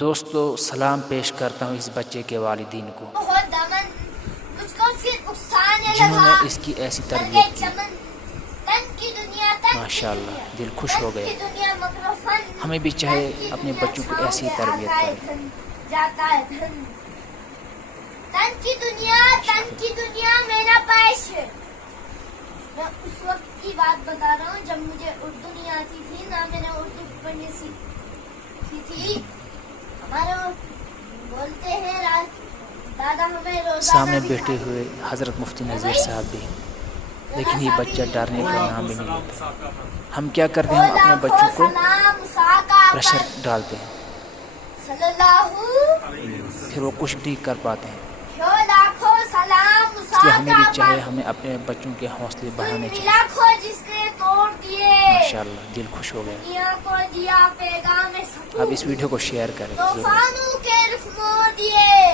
دوستو سلام پیش کرتا ہوں اس بچے کے والدین کو بہت دمن مجھ کو پھر اکسانے جنہوں لگا، نے اس کی ایسی تربیت کی۔ چمن تن کی دنیا، تن کی ماشاءاللہ دنیا، دل خوش ہو تن گئے۔ کی دنیا مکر و فن، ہمیں بھی چاہے تن کی اپنے دنیا بچوں کو چھاؤں ایسی ہی میں تربیت آتا ہے کریں۔ دھن، جاتا ہے دھن۔ تن کی دنیا، تن کی دنیا میں نہ پیش ہے۔ میں اس وقت کی بات بتا رہا ہوں جب مجھے اردو نہیں آتی تھی، نہ میں نے اردو پڑھنی سیکھی تھی۔ ہمارے بولتے ہیں دادا ہمیں روزانہ سامنے بھی بیٹھے ہوئے حضرت مفتی نذیر صاحب بھی ہیں، لیکن یہ بچہ ڈرنے کا نام بھی نہیں لیتا۔ ہم کیا کرتے ہیں، ہم اپنے بچوں کو پریشر ڈالتے ہیں، پھر وہ کچھ بھی کر پاتے ہیں۔ اس لیے ہمیں بھی چاہے ہمیں اپنے بچوں کے حوصلے بڑھانے چاہیے۔ جس نے توڑ دیے ماشاءاللہ دل خوش ہو گیا۔ دنیا کو دیا پیغام آپ اس ویڈیو کو شیئر کریں ضرور۔ طوفانوں کے رخ موڑ دیے